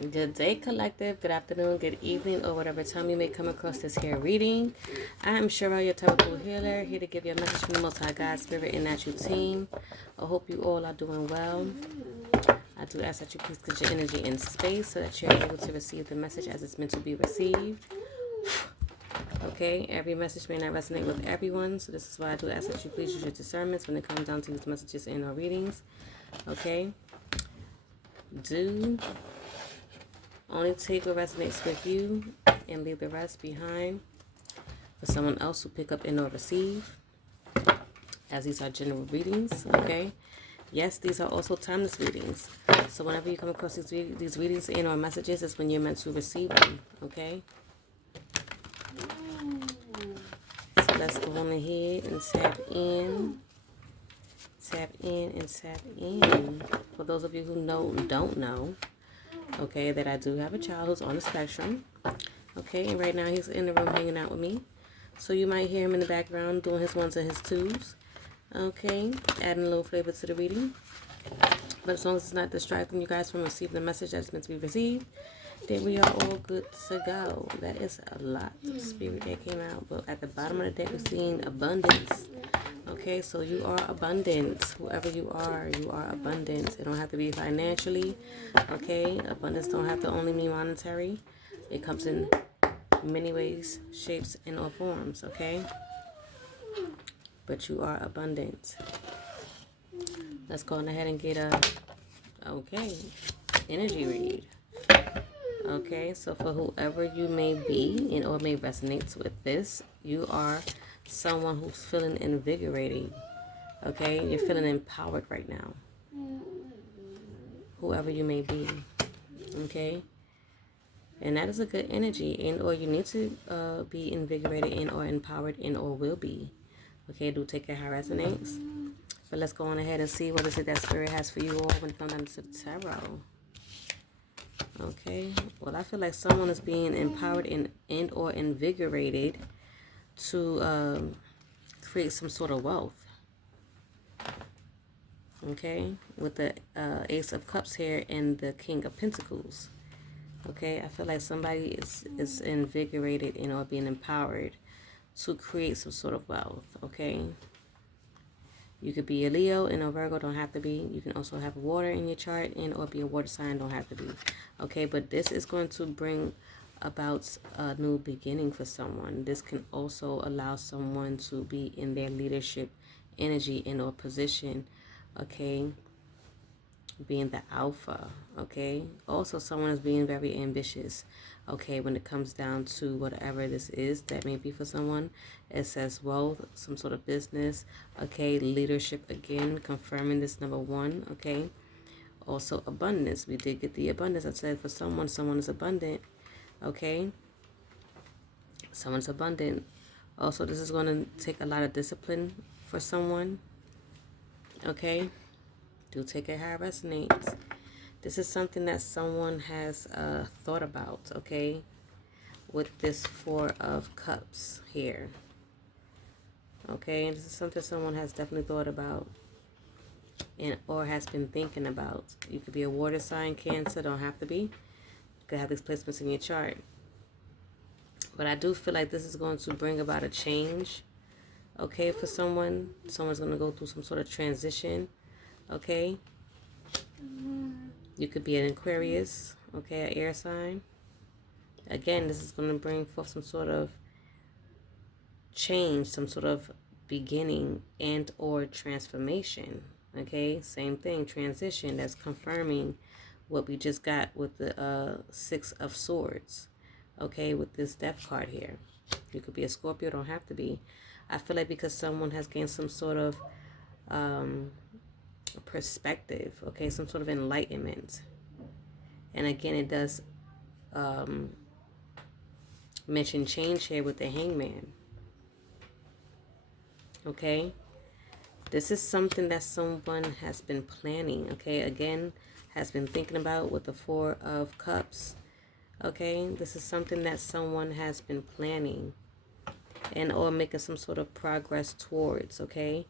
Good day, collective. Good afternoon, good evening, or whatever time you may come across this here reading. I am Cheryl, your Topical Healer, here to give you a message from the Most High God, Spirit, and Natural Team. I hope you all are doing well. I do ask that you please get your energy in space so that you're able to receive the message as it's meant to be received. Okay, every message may not resonate with everyone, so this is why I do ask that you please use your discernments when it comes down to these messages in our readings. Okay, do only take what resonates with you and leave the rest behind for someone else to pick up and or receive, as these are general readings. Okay, yes, these are also timeless readings, so whenever you come across these readings and or messages, is when you're meant to receive them. Okay, so let's go on ahead and tap in, and tap in. For those of you who don't know, okay, that I do have a child who's on the spectrum. Okay, and right now he's in the room hanging out with me. So you might hear him in the background doing his ones and his twos. Okay, adding a little flavor to the reading. But as long as it's not distracting you guys from receiving the message that's meant to be received, then we are all good to go. That is a lot of spirit that came out. But at the bottom of the deck, we're seeing abundance. Okay, so you are abundant. Whoever you are abundant. It don't have to be financially. Okay, abundance don't have to only mean monetary. It comes in many ways, shapes, and or forms. Okay, but you are abundant. Let's go on ahead and get a energy read. Okay, so for whoever you may be and or may resonate with this, you are someone who's feeling invigorating. Okay, you're feeling empowered right now. Whoever you may be. Okay, and that is a good energy, and or you need to be invigorated and or empowered and or will be. Okay, do take it how it resonates. But let's go on ahead and see what is it that Spirit has for you all when it comes down to the tarot. Okay, well, I feel like someone is being empowered and or invigorated to create some sort of wealth. Okay, with the Ace of Cups here and the King of Pentacles. Okay, I feel like somebody is invigorated and or being empowered to create some sort of wealth. Okay, you could be a Leo and a Virgo, don't have to be. You can also have water in your chart and or be a water sign, don't have to be. Okay, but this is going to bring about a new beginning for someone. This can also allow someone to be in their leadership energy and or position. Okay, being the alpha. Okay, also someone is being very ambitious. Okay, when it comes down to whatever this is that may be for someone, it says wealth, some sort of business. Okay, leadership again, confirming this number one. Okay, also abundance. We did get the abundance. I said for someone is abundant. Okay, someone's abundant. Also, this is going to take a lot of discipline for someone. Okay, do take it how it resonates. This is something that someone has thought about, okay, with this Four of Cups here. Okay, this is something someone has definitely thought about and or has been thinking about. You could be a water sign, Cancer, don't have to be. You could have these placements in your chart. But I do feel like this is going to bring about a change, okay, for someone. Someone's going to go through some sort of transition, okay. You could be an Aquarius, okay, an air sign. Again, this is going to bring forth some sort of change, some sort of beginning and or transformation. Okay, same thing, transition. That's confirming what we just got with the Six of Swords. Okay, with this Death card here. You could be a Scorpio, don't have to be. I feel like because someone has gained some sort of perspective, okay, some sort of enlightenment. And again, it does mention change here with the Hangman. Okay, this is something that someone has been planning. Okay, again, has been thinking about with the Four of Cups. Okay, this is something that someone has been planning and or making some sort of progress towards. Okay,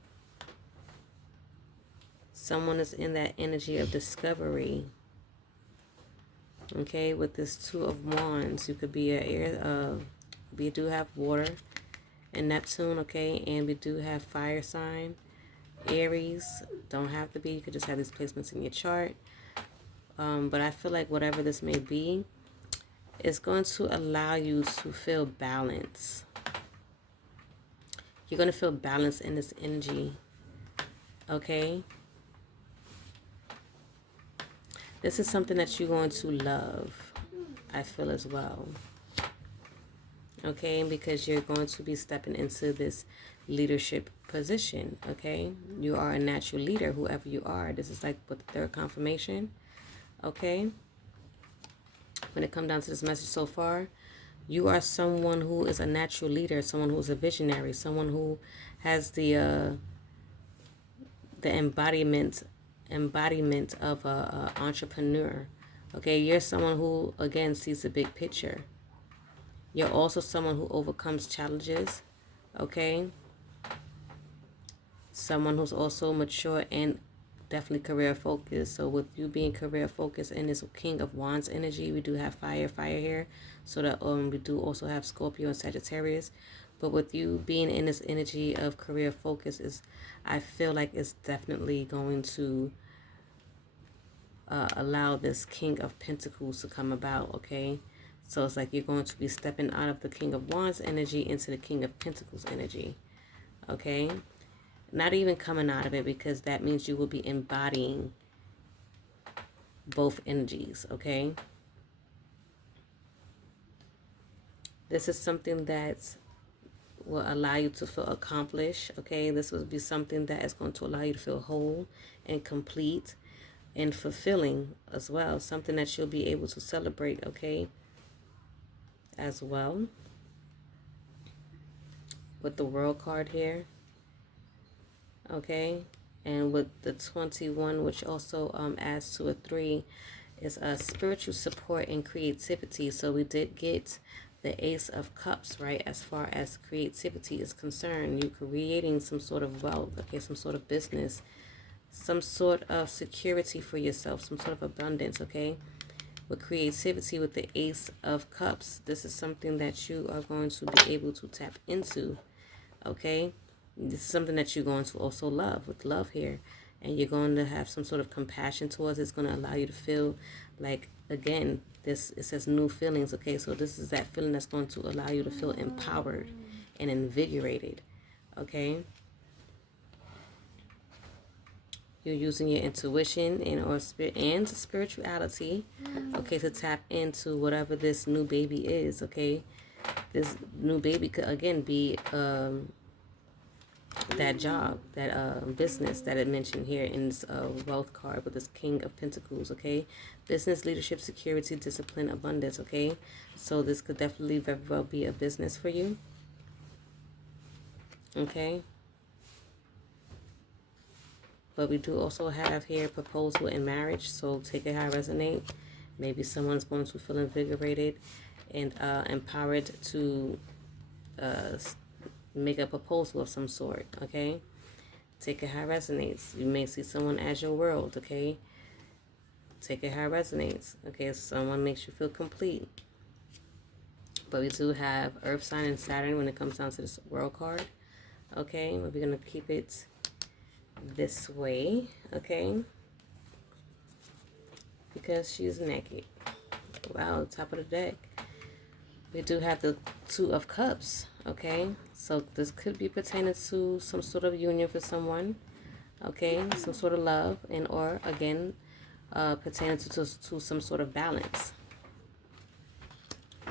someone is in that energy of discovery. Okay, with this Two of Wands, you could be a air. We do have water and Neptune. Okay, and we do have fire sign. Aries, don't have to be. You could just have these placements in your chart. But I feel like whatever this may be, it's going to allow you to feel balance. You're going to feel balance in this energy. Okay? This is something that you're going to love, I feel, as well. Okay? Because you're going to be stepping into this leadership position. Okay? You are a natural leader, whoever you are. This is like with the third confirmation. Okay? When it comes down to this message so far, you are someone who is a natural leader, someone who is a visionary, someone who has the embodiment of a entrepreneur. Okay, you're someone who again sees the big picture. You're also someone who overcomes challenges. Okay, someone who's also mature and definitely career focused. So with you being career focused in this King of Wands energy, we do have fire here. So that we do also have Scorpio and Sagittarius. But with you being in this energy of career focus, is I feel like it's definitely going to allow this King of Pentacles to come about. Okay, so it's like you're going to be stepping out of the King of Wands energy into the King of Pentacles energy. Okay, not even coming out of it, because that means you will be embodying both energies. Okay, this is something that will allow you to feel accomplished. Okay, this will be something that is going to allow you to feel whole and complete and fulfilling as well. Something that you'll be able to celebrate. Okay, as well, with the World card here. Okay, and with the 21, which also adds to a 3, is a spiritual support and creativity. So we did get the Ace of Cups, right? As far as creativity is concerned, you're creating some sort of wealth, okay, some sort of business, some sort of security for yourself, some sort of abundance. Okay, with creativity, with the Ace of Cups, this is something that you are going to be able to tap into. Okay, this is something that you're going to also love, with love here, and you're going to have some sort of compassion towards it. It's going to allow you to feel like, again, this, it says new feelings. Okay, so this is that feeling that's going to allow you to feel empowered and invigorated. Okay, you're using your intuition and spirit and spirituality, okay, to tap into whatever this new baby is. Okay, this new baby could again be that job, that business that I mentioned here in this wealth card with this King of Pentacles. Okay, business, leadership, security, discipline, abundance. Okay, so this could definitely very well be a business for you. Okay, but we do also have here proposal and marriage, so take it how it resonates. Maybe someone's going to feel invigorated and empowered to make a proposal of some sort. Okay, take it how it resonates. You may see someone as your world. Okay, take it how it resonates. Okay, someone makes you feel complete. But we do have Earth sign and Saturn when it comes down to this World card. Okay, but we're going to keep it this way. Okay, because she's naked. Wow, top of the deck. We do have the Two of Cups. Okay, so this could be pertaining to some sort of union for someone. Okay, some sort of love, and or again pertaining to some sort of balance.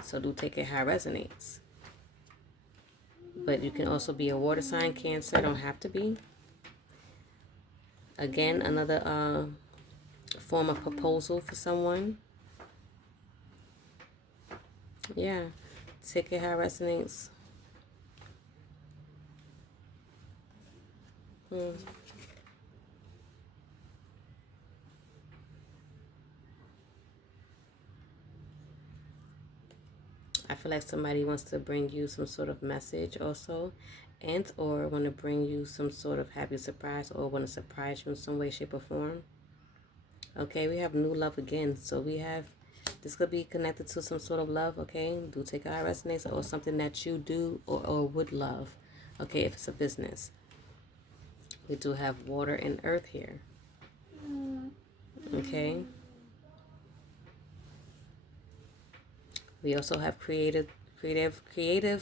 So do take it how it resonates. But you can also be a water sign, Cancer, don't have to be. Again, another form of proposal for someone. Yeah, take it how it resonates. I feel like somebody wants to bring you some sort of message also, and or want to bring you some sort of happy surprise, or want to surprise you in some way, shape, or form. Okay, we have new love again. So we have This could be connected to some sort of love, okay? Do take how it resonates, or something that you do or would love, okay, if it's a business. We do have water and earth here, okay? We also have creative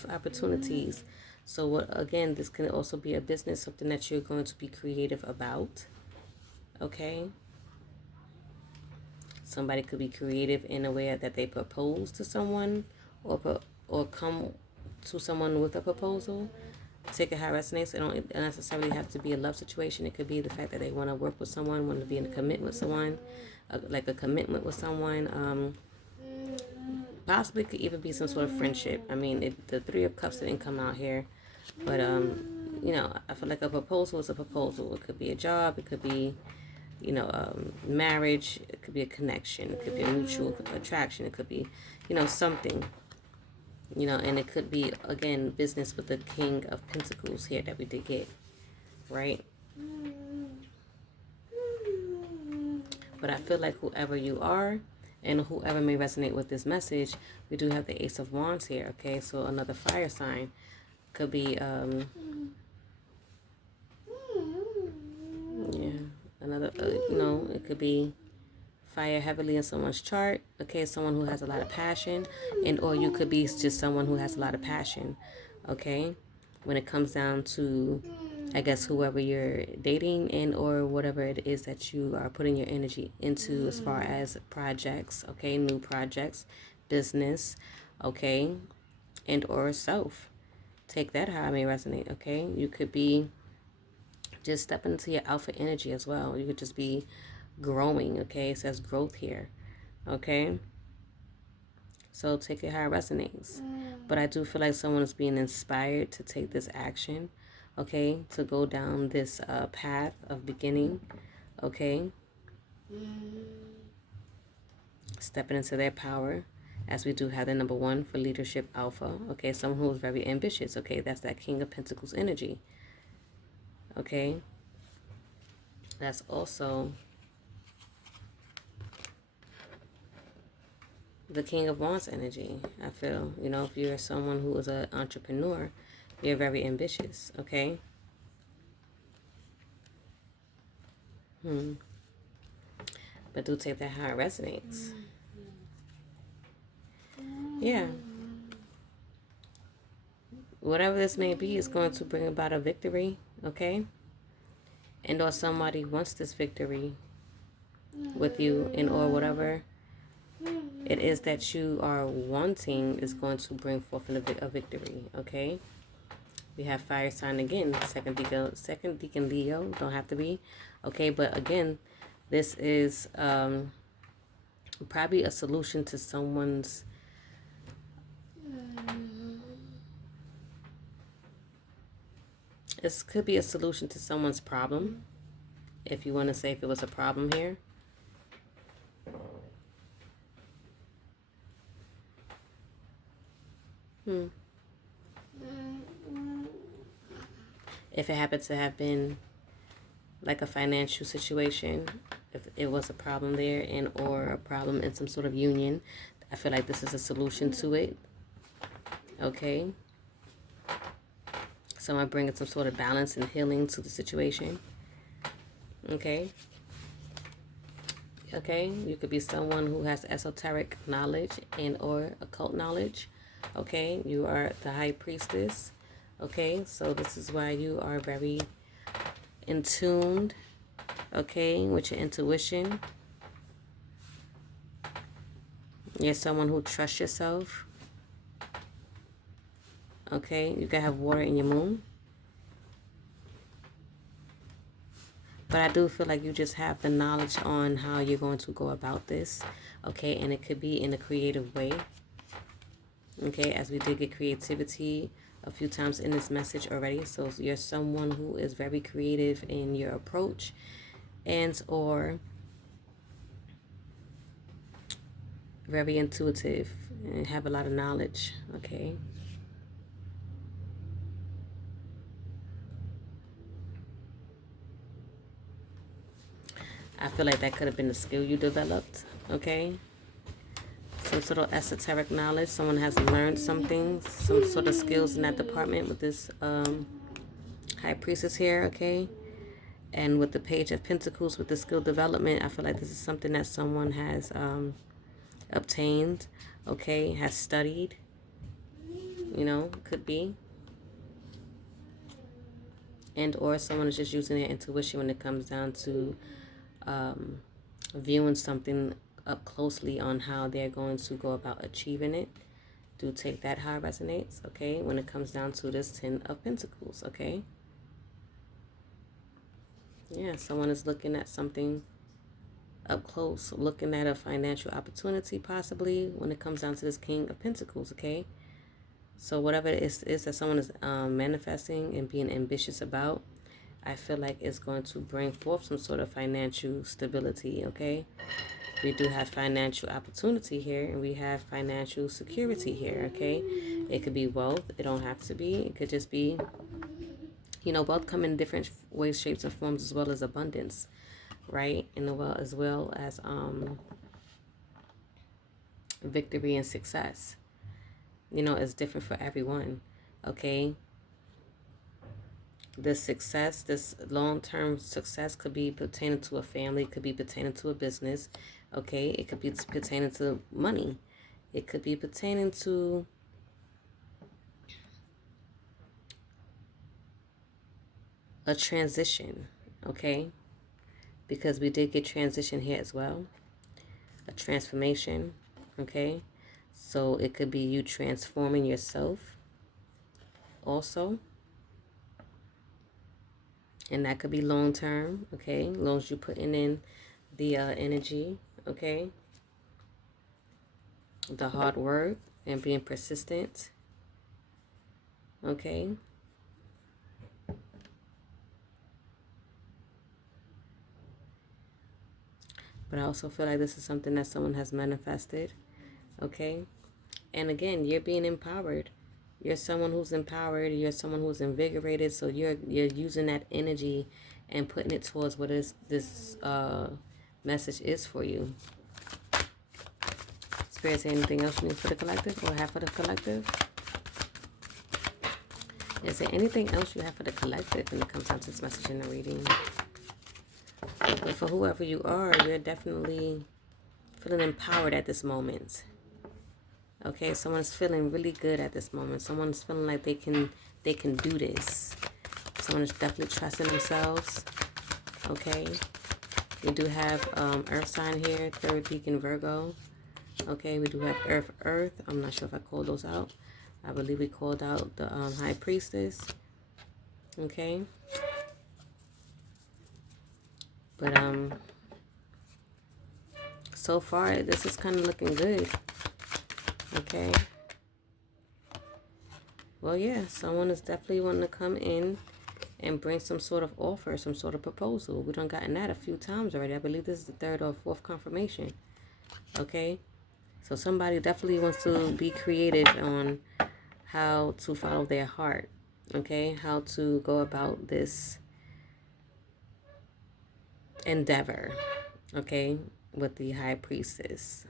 opportunities. So what, again, this can also be a business, something that you're going to be creative about, okay? Somebody could be creative in a way that they propose to someone, or come to someone with a proposal. Take it how it resonates. It don't necessarily have to be a love situation. It could be the fact that they want to work with someone, want to be in a commitment with someone, like a commitment with someone. Possibly could even be some sort of friendship. I mean, the Three of Cups didn't come out here, but you know, I feel like a proposal is a proposal. It could be a job. It could be, you know, marriage. It could be a connection. It could be a mutual attraction. It could be, you know, something. You know, and it could be, again, business with the King of Pentacles here that we did get, right? But I feel like whoever you are, and whoever may resonate with this message, we do have the Ace of Wands here, okay? So another fire sign could be, yeah, another, you know, it could be fire heavily in someone's chart, okay? Someone who has a lot of passion, and or you could be just someone who has a lot of passion, okay? When it comes down to, I guess, whoever you're dating, and or whatever it is that you are putting your energy into as far as projects, okay? New projects, business, okay? And or self. Take that how it may resonate, okay? You could be just stepping into your alpha energy as well. You could just be growing, okay? It says growth here, okay? So take it how it resonates. But I do feel like someone is being inspired to take this action, okay? To go down this path of beginning, okay? Stepping into their power, as we do have the number 1 for leadership alpha, okay? Someone who is very ambitious, okay? That's that King of Pentacles energy, okay? That's also the King of Wands energy. I feel, you know, if you're someone who is an entrepreneur, you're very ambitious, okay? But do take that how it resonates. Yeah. Whatever this may be is going to bring about a victory, okay? And or somebody wants this victory with you, and or whatever it is that you are wanting is going to bring forth a victory, okay? We have fire sign again, second deacon Leo, don't have to be, okay? But again, this is probably a solution to someone's this could be a solution to someone's problem, if you want to say if it was a problem here. If it happens to have been like a financial situation, if it was a problem there, and or a problem in some sort of union, I feel like this is a solution to it, okay? Someone bringing some sort of balance and healing to the situation, okay? Okay, you could be someone who has esoteric knowledge and or occult knowledge, okay? You are the high priestess, okay? So this is why you are very in tuned, okay, with your intuition. You're someone who trusts yourself, okay? You can have water in your moon. But I do feel like you just have the knowledge on how you're going to go about this, okay? And it could be in a creative way, okay? As we did get creativity a few times in this message already. So you're someone who is very creative in your approach, and or very intuitive and have a lot of knowledge, okay? I feel like that could have been a skill you developed, okay? some sort of esoteric knowledge. Someone has learned something, some sort of skills in that department with this high priestess here, okay? And with the Page of Pentacles, with the skill development, I feel like this is something that someone has obtained, okay, has studied, you know, could be. And or someone is just using their intuition when it comes down to viewing something up closely on how they're going to go about achieving it. Do take that how it resonates, okay, when it comes down to this 10 of Pentacles, okay? Yeah, someone is looking at something up close, looking at a financial opportunity possibly when it comes down to this King of Pentacles, okay? So whatever it is that someone is manifesting and being ambitious about, I feel like it's going to bring forth some sort of financial stability, okay? We do have financial opportunity here, and we have financial security here, okay? It could be wealth. It don't have to be. It could just be, you know, wealth come in different ways, shapes, and forms, as well as abundance, right? And as well as victory and success. You know, it's different for everyone, okay? This success, this long-term success could be pertaining to a family, could be pertaining to a business, okay? It could be pertaining to money. It could be pertaining to a transition, okay? Because we did get transition here as well. A transformation, okay? So it could be you transforming yourself also. And that could be long term, okay? As long as you're putting in the energy, okay? The hard work and being persistent, okay? But I also feel like this is something that someone has manifested, okay? And again, you're being empowered. You're someone who's empowered. You're someone who's invigorated. So you're using that energy and putting it towards what is this message is for you. Spirit, say anything else you need for the collective or have for the collective? Is there anything else you have for the collective when it comes down to this message in the reading? But for whoever you are, you're definitely feeling empowered at this moment. Okay, someone's feeling really good at this moment. Someone's feeling like they can do this. Someone is definitely trusting themselves. Okay. We do have Earth sign here, third deacon Virgo. Okay, we do have Earth. I'm not sure if I called those out. I believe we called out the High Priestess. Okay. But so far this is kind of looking good. Okay. Well, yeah, someone is definitely wanting to come in and bring some sort of offer, some sort of proposal. We done gotten that a few times already. I believe this is the third or fourth confirmation. Okay. So somebody definitely wants to be creative on how to follow their heart. Okay. How to go about this endeavor. Okay. With the High Priestess.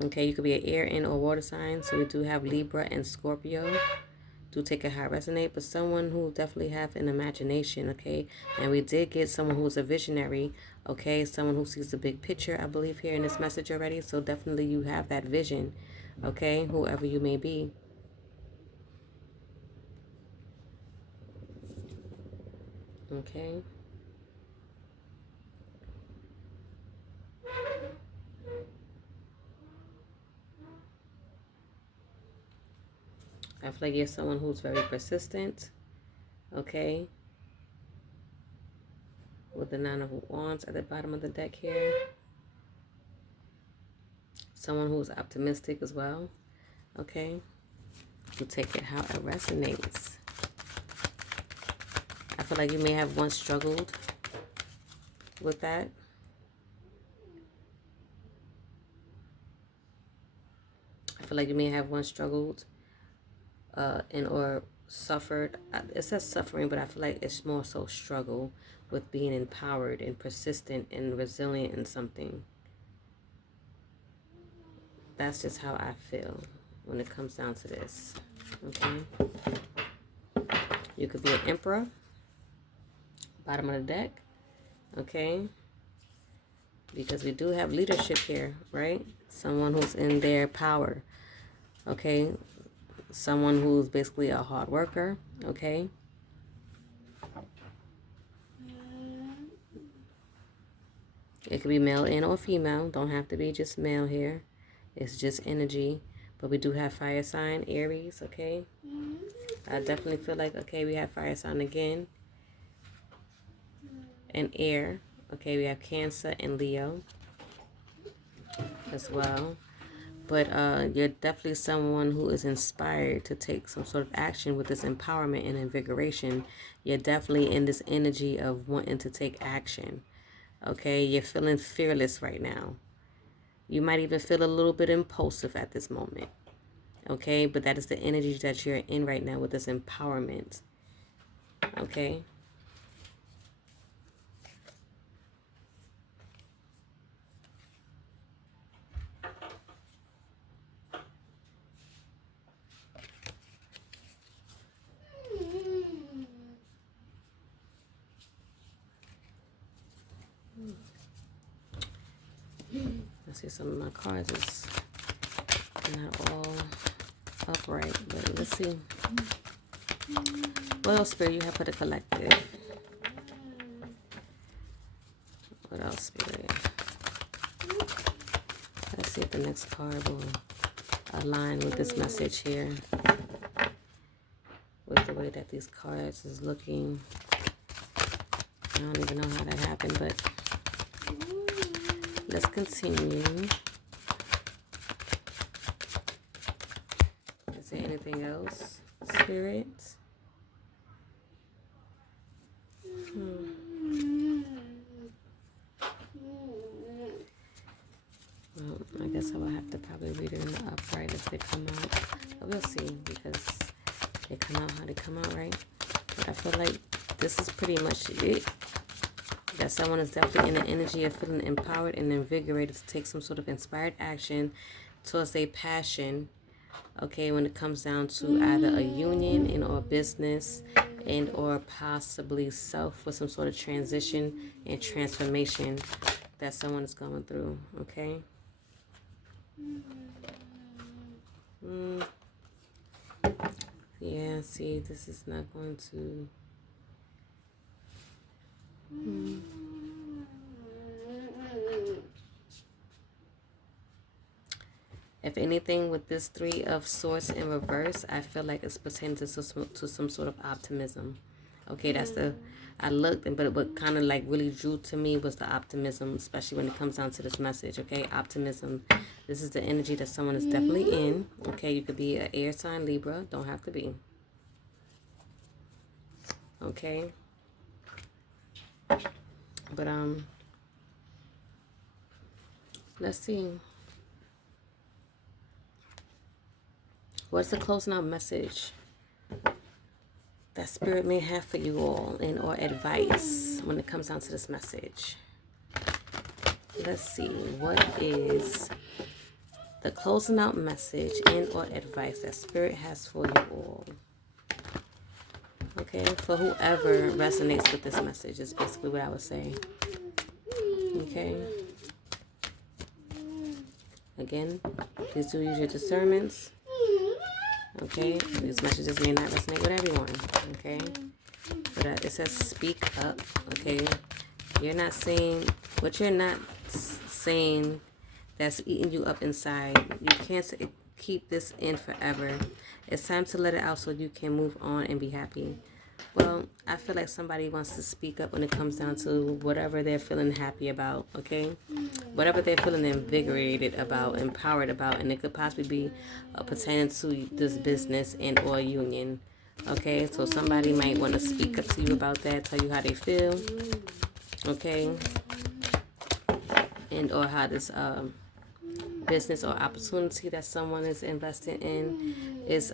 Okay, you could be an air, in, or water sign. So we do have Libra and Scorpio. Do take it how it resonate, but someone who definitely have an imagination, okay? And we did get someone who's a visionary, okay? Someone who sees the big picture, I believe, here in this message already. So definitely you have that vision, okay? Whoever you may be. Okay. I feel like you're someone who's very persistent, okay? With the Nine of Wands at the bottom of the deck here. Someone who's optimistic as well, okay? You take it how it resonates. I feel like you may have once struggled with that. I feel like you may have once struggled or suffered. It says suffering, but I feel like it's more so struggle with being empowered and persistent and resilient in something. That's just how I feel when it comes down to this. Okay. You could be an emperor. Bottom of the deck. Okay. Because we do have leadership here, right? Someone who's in their power. Okay. Someone who's basically a hard worker. Okay. It could be male and or female. Don't have to be just male here. It's just energy. But we do have fire sign, Aries, okay? I definitely feel like, okay, we have fire sign again. And air. Okay, we have Cancer and Leo as well. But you're definitely someone who is inspired to take some sort of action with this empowerment and invigoration. You're definitely in this energy of wanting to take action. Okay, you're feeling fearless right now. You might even feel a little bit impulsive at this moment. Okay, but that is the energy that you're in right now with this empowerment. Okay. I see some of my cards is not all upright, but let's see. What else, Spirit, you have for the collective? What else, Spirit? Let's see if the next card will align with this message here. With the way that these cards is looking. I don't even know how that happened, but let's continue. Is there anything else, Spirit? Well, I guess I will have to probably read it in the upright if they come out. But we'll see, because they come out how they come out, right? But I feel like this is pretty much it. That someone is definitely in the energy of feeling empowered and invigorated to take some sort of inspired action towards their passion. Okay, when it comes down to either a union and or business and or possibly self with some sort of transition and transformation that someone is going through. Okay. Yeah, see, this is not going to... If anything, with this Three of Swords in reverse, I feel like it's pertaining to some sort of optimism. Okay, that's the... I looked, but what kind of like really drew to me was the optimism, especially when it comes down to this message, okay? Optimism. This is the energy that someone is definitely in. Okay, you could be an air sign, Libra. Don't have to be. Okay? But, let's see. What's the closing out message that Spirit may have for you all and or advice when it comes down to this message? Let's see. What is the closing out message and or advice that Spirit has for you all? Okay, for whoever resonates with this message is basically what I would say. Okay. Again, please do use your discernments. Okay, these messages may not resonate with everyone. Okay, but it says speak up. Okay, you're not saying what you're not saying that's eating you up inside. You can't keep this in forever. It's time to let it out so you can move on and be happy. Well, I feel like somebody wants to speak up when it comes down to whatever they're feeling happy about, okay? Whatever they're feeling invigorated about, empowered about, and it could possibly be pertaining to this business and or union, okay? So somebody might want to speak up to you about that, tell you how they feel, okay? And or how this business or opportunity that someone is investing in is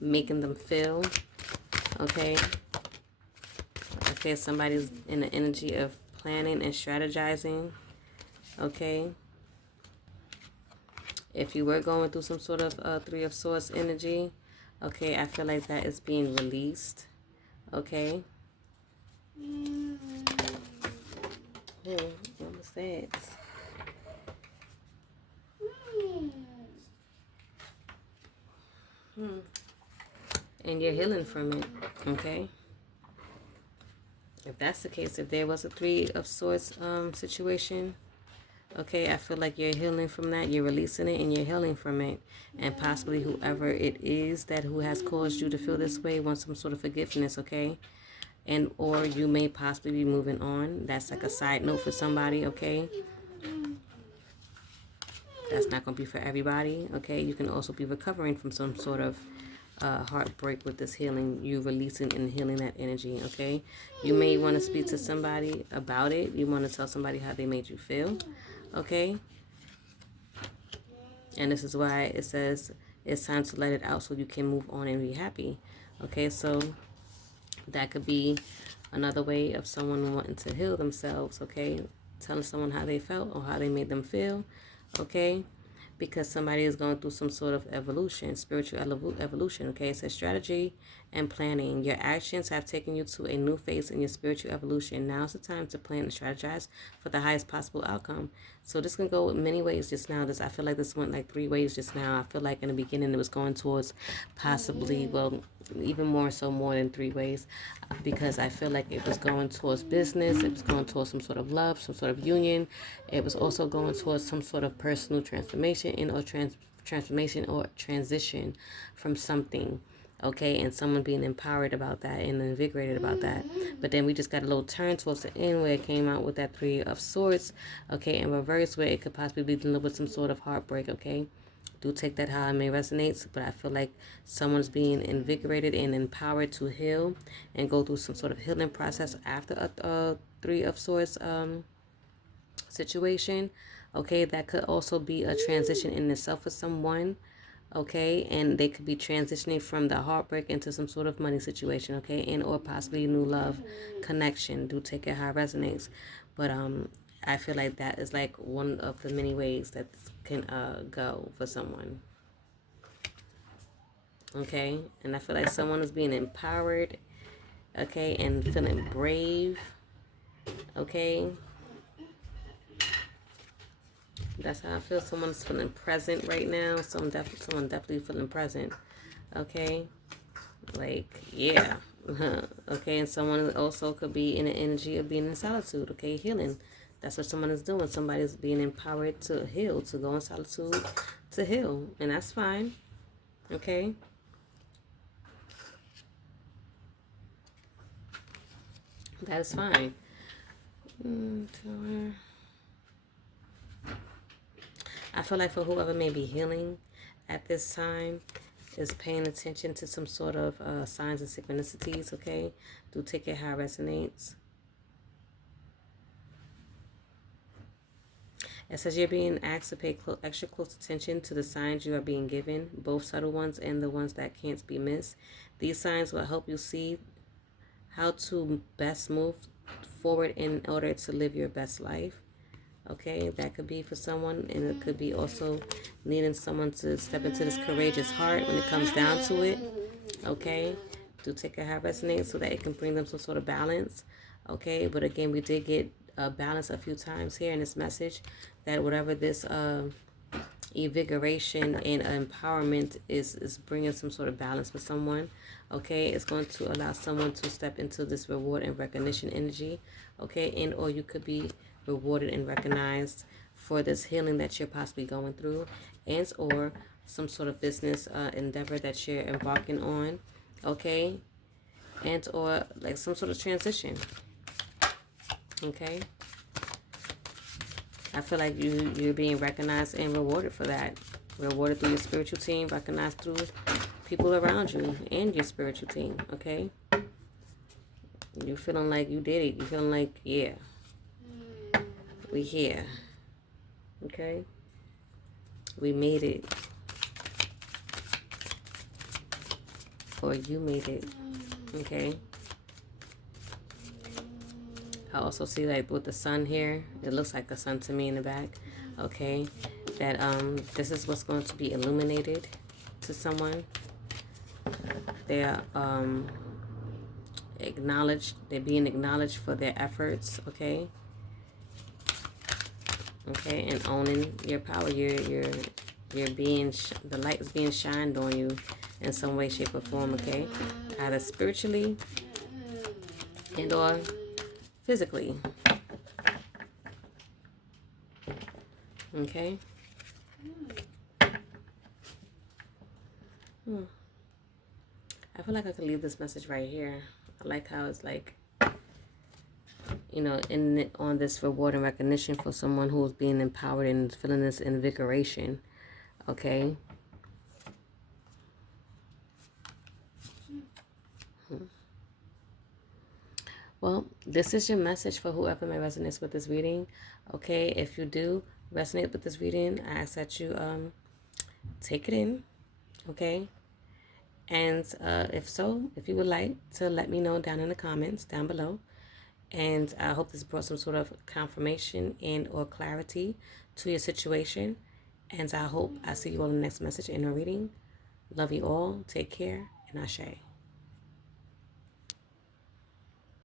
making them feel. Okay, somebody's in the energy of planning and strategizing. Okay, if you were going through some sort of Three of Swords energy, okay, I feel like that is being released, okay? What was that? And you're healing from it, okay? If that's the case, if there was a Three of Swords situation, okay, I feel like you're healing from that. You're releasing it and you're healing from it. And possibly whoever it is that who has caused you to feel this way wants some sort of forgiveness, okay? And or you may possibly be moving on. That's like a side note for somebody, okay? That's not going to be for everybody, okay? You can also be recovering from some sort of heartbreak with this healing. You releasing and healing that energy, okay? You may want to speak to somebody about it. You want to tell somebody how they made you feel, okay? And this is why it says it's time to let it out so you can move on and be happy, okay? So that could be another way of someone wanting to heal themselves, okay? Telling someone how they felt or how they made them feel, okay? Because somebody is going through some sort of evolution, spiritual evolution, okay? It says strategy and planning. Your actions have taken you to a new phase in your spiritual evolution. Now is the time to plan and strategize for the highest possible outcome. So this can go many ways just now. I feel like this went like 3 ways just now. I feel like in the beginning it was going towards possibly, well, even more than 3 ways, because I feel like it was going towards business, it was going towards some sort of love, some sort of union. It was also going towards some sort of personal transformation or transformation or transition from something, okay, and someone being empowered about that and invigorated about that. But then we just got a little turn towards the end where it came out with that Three of Swords, okay, in reverse, where it could possibly be dealing with some sort of heartbreak, okay? Do take that how it may resonate, but I feel like someone's being invigorated and empowered to heal and go through some sort of healing process after a Three of Swords situation, okay? That could also be a transition in itself for someone, okay? And they could be transitioning from the heartbreak into some sort of money situation, okay? And or possibly new love connection. Do take it how it resonates. But I feel like that is like one of the many ways that this can go for someone, okay? And I feel like someone is being empowered, okay, and feeling brave, okay? That's how I feel. Someone's feeling present right now. Someone definitely feeling present, okay? Like, yeah. Okay, and someone also could be in the energy of being in solitude, okay? Healing. That's what someone is doing. Somebody's being empowered to heal, to go in solitude, to heal. And that's fine, okay? That is fine. I feel like for whoever may be healing at this time is paying attention to some sort of signs and synchronicities, okay? Do take it how it resonates. It says you're being asked to pay extra close attention to the signs you are being given, both subtle ones and the ones that can't be missed. These signs will help you see how to best move forward in order to live your best life. Okay, that could be for someone, and it could be also needing someone to step into this courageous heart when it comes down to it. Okay, do take a how it resonates so that it can bring them some sort of balance. Okay, but again, we did get balance a few times here in this message, that whatever this invigoration and empowerment is bringing some sort of balance for someone, okay? It's going to allow someone to step into this reward and recognition energy, okay? And or you could be rewarded and recognized for this healing that you're possibly going through, and or some sort of business endeavor that you're embarking on, okay? And or like some sort of transition, okay? I feel like you're being recognized and rewarded for that. Rewarded through your spiritual team, recognized through people around you and your spiritual team, okay? You're feeling like you did it. You're feeling like, yeah, we here, okay? We made it. Or you made it, okay? I also see like with the sun here, it looks like a sun to me in the back, okay? that this is what's going to be illuminated to someone. They are acknowledged. They're being acknowledged for their efforts. Okay. Okay, and owning your power. You're being the light is being shined on you in some way, shape, or form. Okay, either spiritually and or physically. Okay. I feel like I could leave this message right here. I like how it's like, you know, on this reward and recognition for someone who's being empowered and feeling this invigoration. Okay. Well, this is your message for whoever may resonate with this reading. Okay, if you do resonate with this reading, I ask that you take it in. Okay. And if so, if you would like to let me know down in the comments down below. And I hope this brought some sort of confirmation and or clarity to your situation. And I hope I see you all in the next message in a reading. Love you all. Take care. And Ashe.